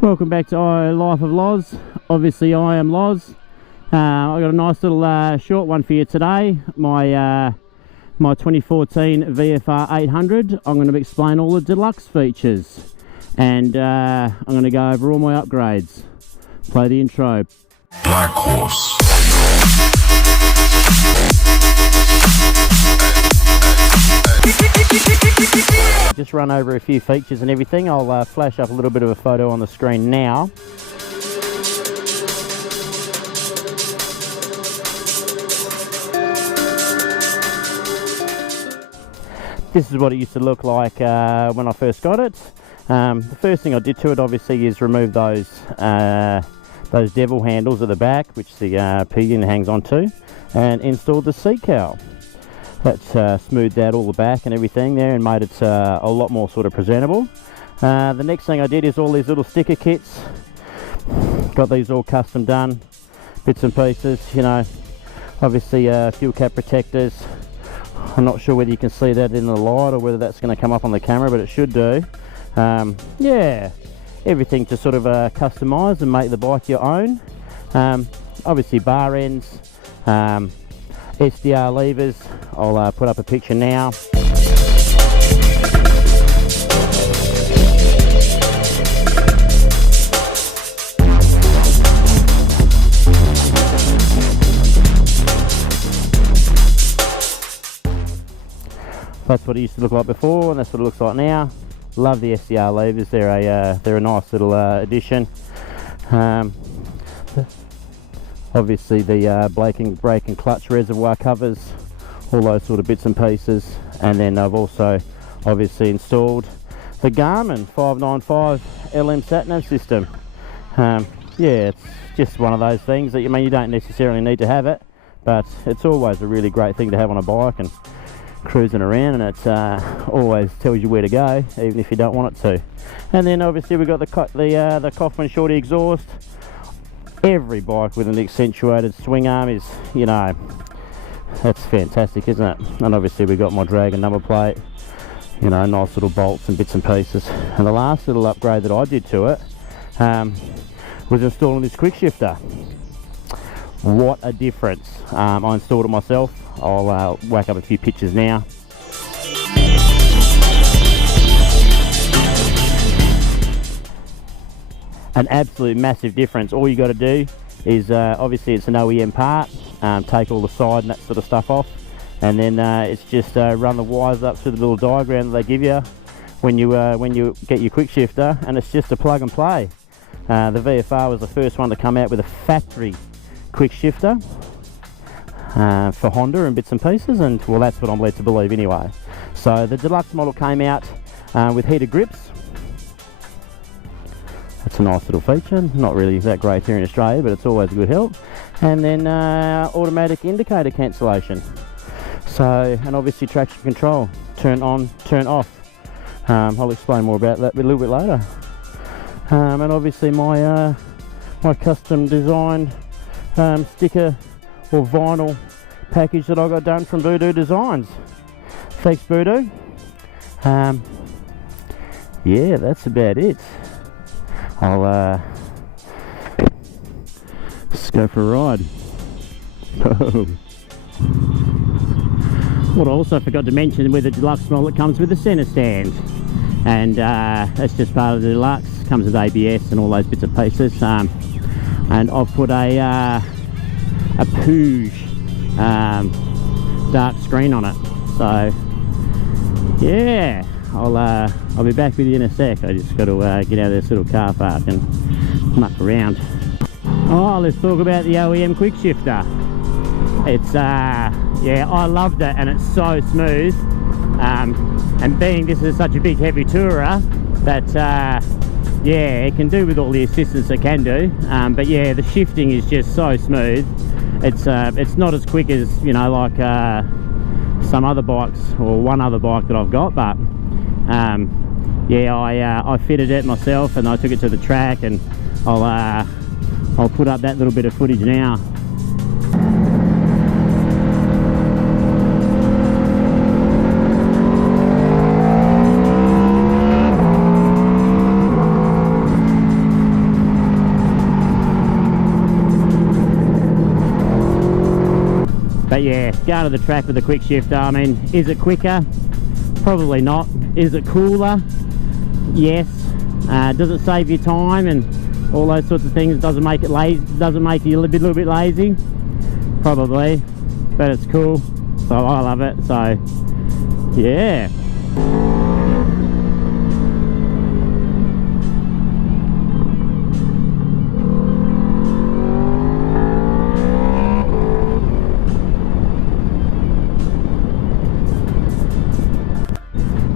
Welcome back to Life of Loz. Obviously I am Loz. I've got a nice little short one for you today. My 2014 VFR 800. I'm going to explain all the deluxe features, and I'm going to go over all my upgrades. Play the intro. Black Horse. Just run over a few features and everything. I'll flash up a little bit of a photo on the screen now. This is what it used to look like when I first got it. The first thing I did to it obviously is remove those devil handles at the back, which the pinion hangs onto, and installed the seat cowl. That smoothed out all the back and everything there and made it a lot more sort of presentable. The next thing I did is all these little sticker kits. Got these all custom done, bits and pieces, you know, obviously fuel cap protectors. I'm not sure whether you can see that in the light or whether that's going to come up on the camera, but it should do. Yeah, everything to sort of customise and make the bike your own. Obviously bar ends, SDR levers. I'll put up a picture now. That's what it used to look like before, and that's what it looks like now. Love the SDR levers. They're a nice little addition. Obviously the brake and clutch reservoir covers, all those sort of bits and pieces. And then I've also obviously installed the Garmin 595 LM sat-nav system. Yeah, it's just one of those things that you don't necessarily need to have it, but it's always a really great thing to have on a bike and cruising around, and it always tells you where to go, even if you don't want it to. And then obviously we've got the Kaufman Shorty exhaust. Every bike with an accentuated swing arm is, you know, that's fantastic, isn't it? And obviously we've got my Dragon number plate, you know, nice little bolts and bits and pieces. And the last little upgrade that I did to it was installing this quick shifter. What a difference. I installed it myself. I'll whack up a few pictures now. An absolute massive difference. All you got to do is obviously it's an OEM part, take all the side and that sort of stuff off, and then it's just run the wires up through the little diagram that they give you when you get your quick shifter, and it's just a plug and play. The VFR was the first one to come out with a factory quick shifter for Honda and bits and pieces, and well, that's what I'm led to believe anyway. So the deluxe model came out with heated grips. That's a nice little feature, not really that great here in Australia, but it's always a good help. And then automatic indicator cancellation. So, and obviously traction control, turn on, turn off. I'll explain more about that a little bit later. And obviously my custom designed sticker or vinyl package that I got done from Voodoo Designs. Thanks, Voodoo. Yeah, that's about it. I'll just go for a ride. What I also forgot to mention with the deluxe model, it comes with a centre stand, and that's just part of the deluxe. Comes with ABS and all those bits and pieces. And I've put a Pooge dark screen on it. So yeah, I'll be back with you in a sec. I just got to get out of this little car park and muck around. Oh, let's talk about the OEM quick shifter. It's yeah, I loved it, and it's so smooth. And being this is such a big heavy tourer, that yeah, it can do with all the assistance it can do. But yeah, the shifting is just so smooth. It's not as quick as, you know, like some other bikes or one other bike that I've got, but yeah, I fitted it myself and I took it to the track, and I'll put up that little bit of footage now. yeah, going to the track with a quick shifter. I mean, is it quicker? Probably not. Is it cooler? Yes. Does it save you time and all those sorts of things? Doesn't make it lazy? Doesn't make you a little bit lazy? Probably, but it's cool. So I love it. So yeah.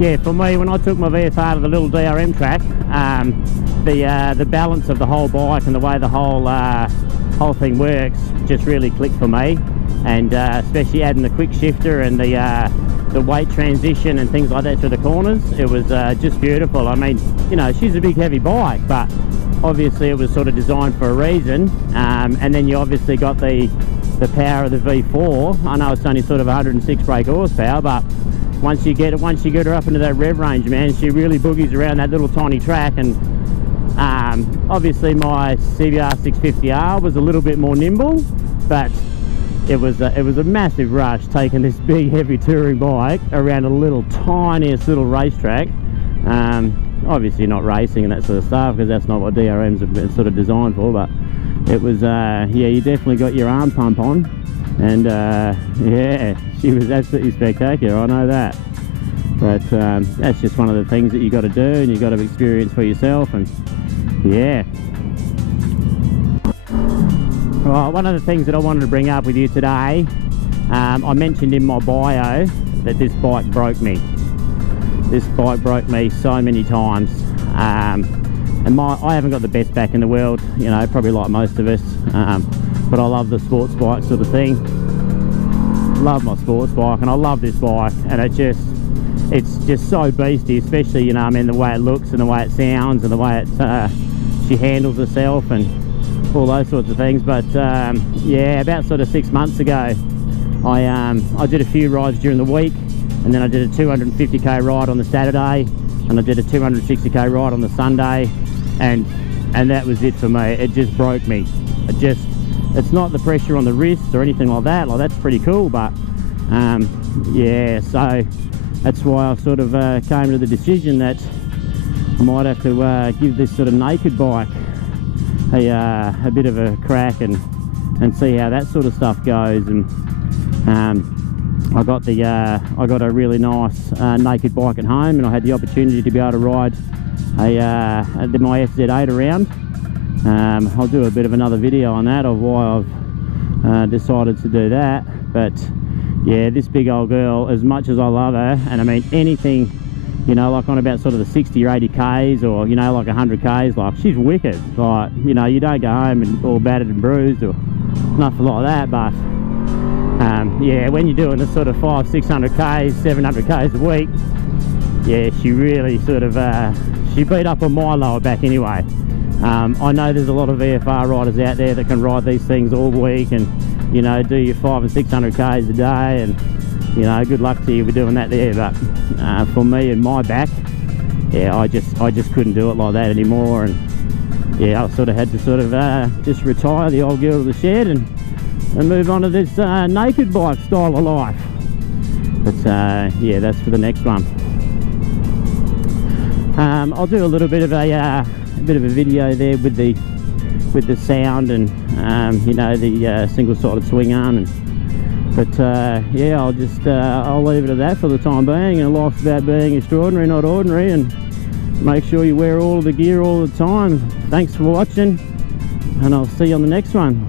Yeah, for me, when I took my VFR to the little DRM track, the balance of the whole bike and the way the whole thing works just really clicked for me, and especially adding the quick shifter and the weight transition and things like that through the corners, it was just beautiful. I mean, you know, she's a big heavy bike, but obviously it was sort of designed for a reason, and then you obviously got the power of the V4. I know it's only sort of 106 brake horsepower, but once you get her up into that rev range, man, she really boogies around that little tiny track. And obviously my CBR 650R was a little bit more nimble, but it was a massive rush taking this big heavy touring bike around a little tiniest little racetrack. Obviously not racing and that sort of stuff, because that's not what DRMs have been sort of designed for, but it was yeah, you definitely got your arm pump on. And yeah, she was absolutely spectacular, I know that. But that's just one of the things that you got to do, and you got to experience for yourself. And yeah. Right, one of the things that I wanted to bring up with you today, I mentioned in my bio that this bike broke me. This bike broke me so many times. And I haven't got the best back in the world, you know, probably like most of us. But I love the sports bike sort of thing. Love my sports bike, and I love this bike, and it's just so beastie, especially, you know, I mean, the way it looks and the way it sounds and the way it she handles herself and all those sorts of things. But yeah, about sort of 6 months ago, I did a few rides during the week, and then I did a 250k ride on the Saturday, and I did a 260k ride on the Sunday, and that was it for me. It just broke me. It's not the pressure on the wrists or anything like that. Like, that's pretty cool, but yeah, so that's why I sort of came to the decision that I might have to give this sort of naked bike a bit of a crack and see how that sort of stuff goes. And I got a really nice naked bike at home, and I had the opportunity to be able to ride my FZ8 around. I'll do a bit of another video on that, of why I've decided to do that. But yeah, this big old girl, as much as I love her, and I mean anything, you know, like on about sort of the 60 or 80 k's, or, you know, like 100 k's, like, she's wicked. Like, you know, you don't go home and all battered and bruised or nothing like that. But yeah, when you're doing the sort of 500-600 k's, 700 k's a week, yeah, she really sort of she beat up on my lower back anyway. I know there's a lot of VFR riders out there that can ride these things all week and, you know, do your 500 and 600 k's a day, and, you know, good luck to you for doing that there. But for me and my back, yeah, I just couldn't do it like that anymore. And yeah, I sort of had to sort of just retire the old girl to the shed and move on to this naked bike style of life. But yeah, that's for the next one. I'll do a little bit of a video there with the sound and you know, the single-sided swing arm. But yeah, I'll leave it at that for the time being. And life's about being extraordinary, not ordinary, and make sure you wear all of the gear all the time. Thanks for watching, and I'll see you on the next one.